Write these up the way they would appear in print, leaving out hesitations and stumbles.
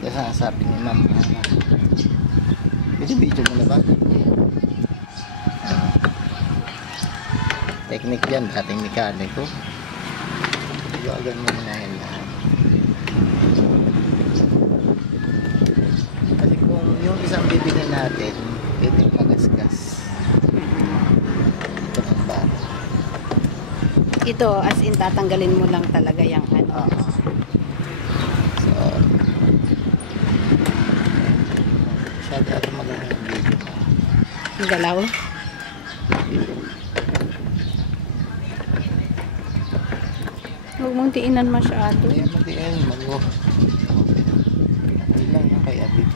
Kasi sabi ni ma'am, video mo na ba? Technique yan, dating mekaniko. Iwagan mo na yan lahat. Kasi kung yung isang bibili natin, pwedeng magasgas. Ito ang bata. Ito, as in, tatanggalin mo lang talaga yung ano. So, masyado ito maganda yung video ko. Galaw? Huwag mong tiinan masyado. Hindi mo diin, mag-walk. Okay lang yung kay Abib.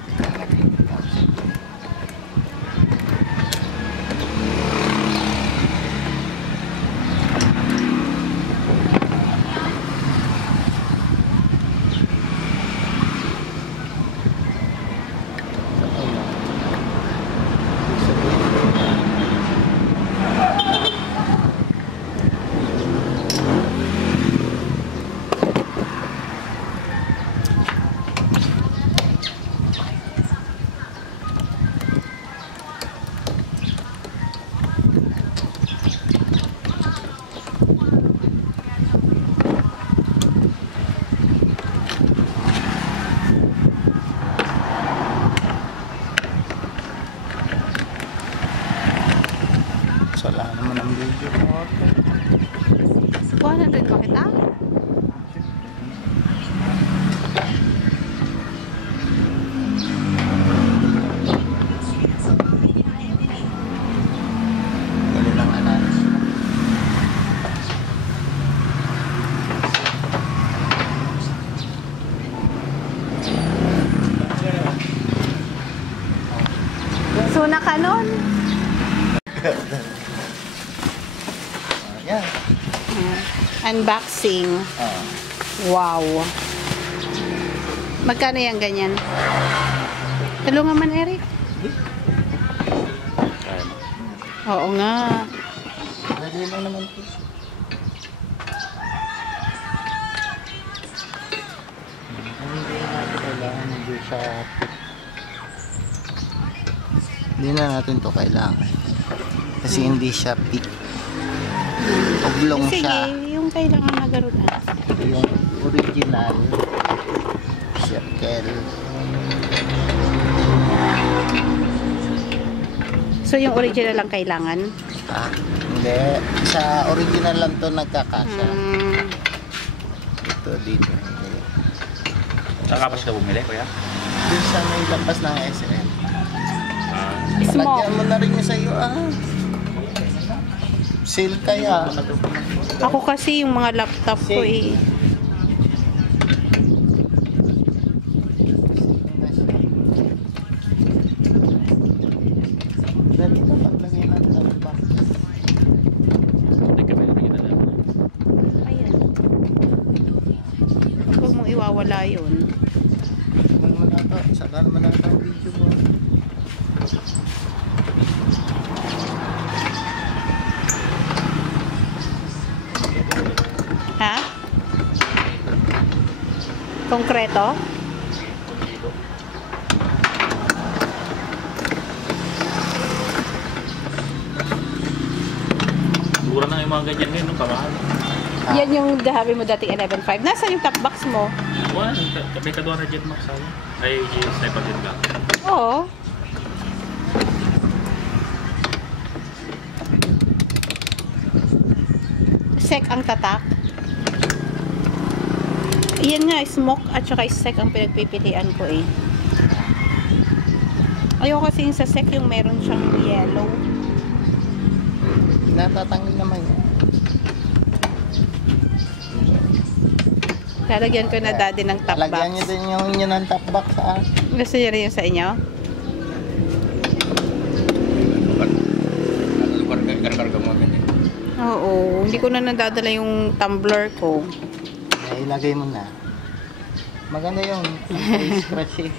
Wala naman ang video ko. 100 ba kita? Dali lang anas. Suna ka nun? Yan. Unboxing. Wow. Magkano yan ganyan? Tulungan man, Eric. Oo nga. Dali lang naman po. Hindi na natin to kailangan. Kasi hindi siya pick. Oblong siya. Sige, yung kailangan na garuda. Yung original circle. So yung original lang kailangan? Hindi. Sa original lang to nagkakasya. Ito dito. Hindi. Nakapas ka bumili, kuya? Doon sa may lampas ng SM. Small. Lagyan mo na rin yung sa'yo Sale kaya. Ako kasi yung mga laptop ko Dito paglagay ng talbak. Ayan. Huwag mong iwawala yun. Saka naman natin ang video mo. Ha? Konkreto? Mura na yung mga ganyan ngayon, no? Kamahal. Yan yung dahabi mo dati 11.5. Nasaan yung top box mo? Wala, may kadwa na Jetmax ako. Ay, sniper jet lang. Oo. Sec ang tatak. Iyan nga, smoke at saka sec ang pinagpipilian ko Ayoko kasi yung sa sec yung meron siyang yellow. Natatanggal naman yun. Lalagyan ko na daddy ng top box. Lagyan nyo din yung inyo ng top box Gusto nyo rin yung sa inyo? karga mo kami. Oo, hindi ko na nadadala yung tumbler ko. Ay, ilagay mo na. Maganda yung scratch eh.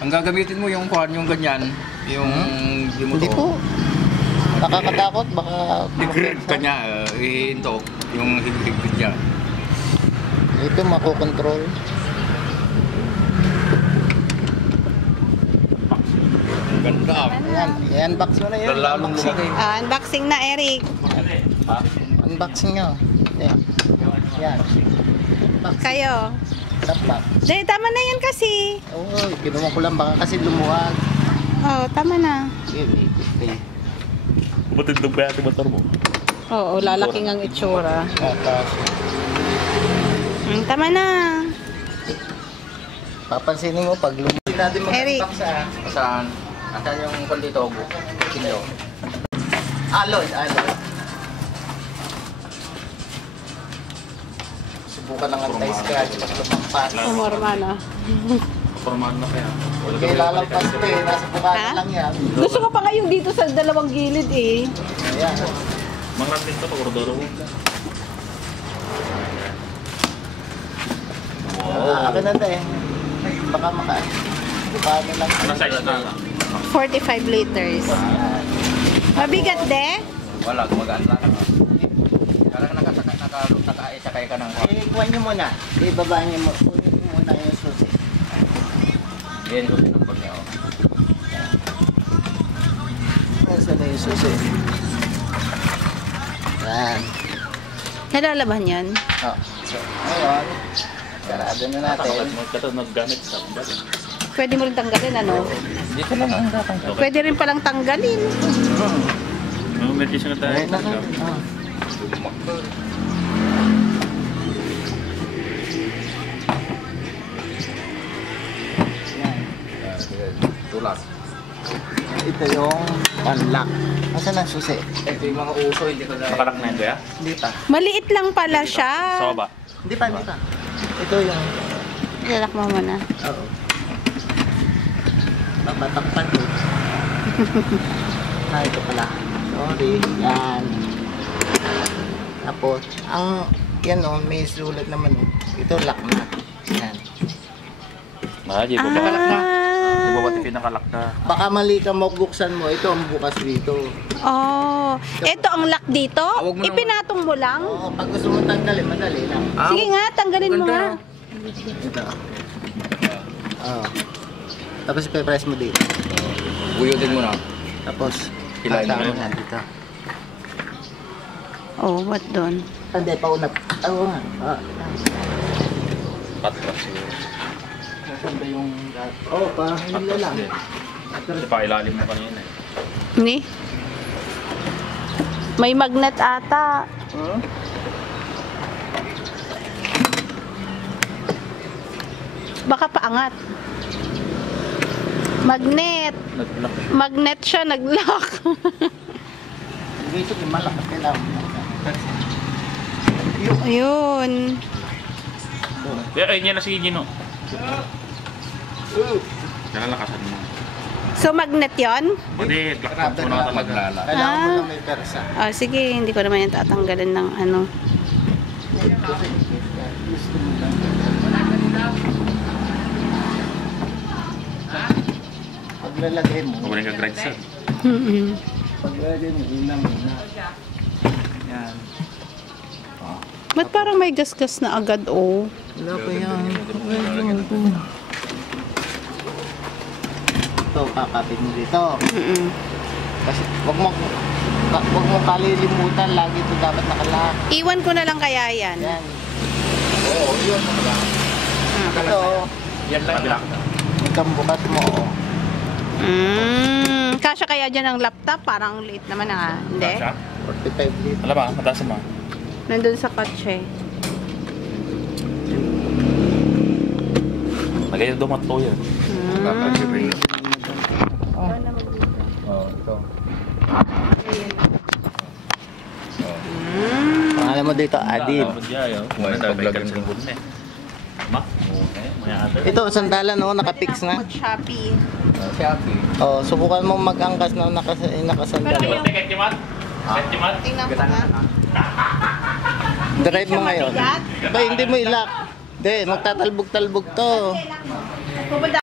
Ang gagamitin mo yung kwan, yung ganyan, yung di mo Hindi to. po. Nakakatakot, baka Higpit kanya, ihinto, yung higpit niya. ito makokontrol. Ganda. Ayan, i-unbox mo na yun. Lalong Unboxing. lumaki. Unboxing na, Eric. Unboxing nyo. Ayan. Yan. Kayo. Tapak. Dahil tama na yan kasi. Oo, kinuha ko lang baka kasi lumuwag. Oo, tama na. Sige, may Matindog ba yung motor mo? Oo, lalaking ang itsura. Tapos, Tama na. papansinin mo pag lumuwag. Hindi natin Eric. mag-unbox ah. Saan? Asan yung kwan dito? Kilo. Alloy. Subukan lang ang anti-scratch pag lumampas. Umorma na. Formahan na kaya. Okay, lalampas pa eh. Nasa bukana Ha? lang yan. Gusto ko pa ngayon dito sa dalawang gilid eh. Ayan. Mga dito, pag-ordoro mo. Akin na tayo. Baka bukana lang. Ano size na? 45 liters. Mabigat de? Wala, gumagaan lang. Karang nakasakay ka ng kwan. Kuha nyo muna. Ibaba nyo mo. Kunin nyo muna yung susi. Yan, gusto ng kwan niya. Saan na yung susi? Yan. Nalalaban yan? Oh. So, ngayon, sarado na natin. Naggamit sa Pwede mo rin tanggalin, ano? Dito lang ang datang. Pwede rin palang tanggalin. Medyo siya na tayo. Ayan na lang. Oh. Yan. Tulak. Ito yung panlock. Asan ang susi? Ito yung mga uso, hindi ko dahil. Nakalak na yun kaya? Hindi pa. Maliit lang pala siya. Sa baba. Hindi pa. Ito yung... Ilalak mo muna. Oo. Papatakpan ko. Ito pala. Sorry. Yan. Tapos, yan o, may sulat naman o. Ito, lock na. Yan. Di ba nakalak na? Di ba pati pinakalak na? Baka mali ka mabuksan mo. Ito ang bukas dito. Oh, ito ang lock dito? Huwag mo Ipinatong mo lang? Oo, pag gusto mo tanggalin, madali lang. Sige nga, tanggalin mo nga. Ito. Oo. Tapos ipe-press mo dito. Buyutin mo na. Tapos, Hilahin mo tatama na. na dito. Oh, what doon? Hindi, paunap. Oo nga. Patras siguro. Nasaan ba yung... Oo, parang hindi lang. Kasi pa ilalim mo kanina eh. Ni? May magnet ata. Baka paangat. Magnet. Nag-lock. Magnet siya, nag-lock. Dito, malakas kailangan. Ayun. Ayun yan na si Gino. Nalalakasan mo. So, magnet yon? Pwede, lock mo na talaga. Maglala. Kailangan mo Ah. lang may persa. Ah, sige, hindi ko naman yung tatanggalin ng ano. Paglalagay mo, Huwag ka grind sir. paglalagay mo, unang una. Yan. Ba't parang may gasgas na agad, oh? Wala pa yan. Ito, kakapit mo dito. Kasi wag mo kalilimutan, lagi ito dapat nakalak. Iwan ko na lang kaya yan. Yan. Oo, yun. Ito, Yan lang. Kabilang. itong bukas mo. Kasya kaya dyan ang laptop? Parang late naman ah. Hindi? Siya? 45 liters. Alam ba, mataas mo. Nandun sa kotse. Lagay na dumat to yan. Oo, ito. Pangalan mo dito, Adib. Ngayon, Ngayon, paglagyan ko. Ma? Okay. Ito, sandalan, no? Nakapix na. Shopee. Shopee. Oh, subukan mo mag-angkas na nakasandalan. Pero yung- Tingnan ko nga. Drive mo ngayon. Mabigat? Ba, hindi mo ilak. Hindi, magtatalbog-talbog to. Pupunta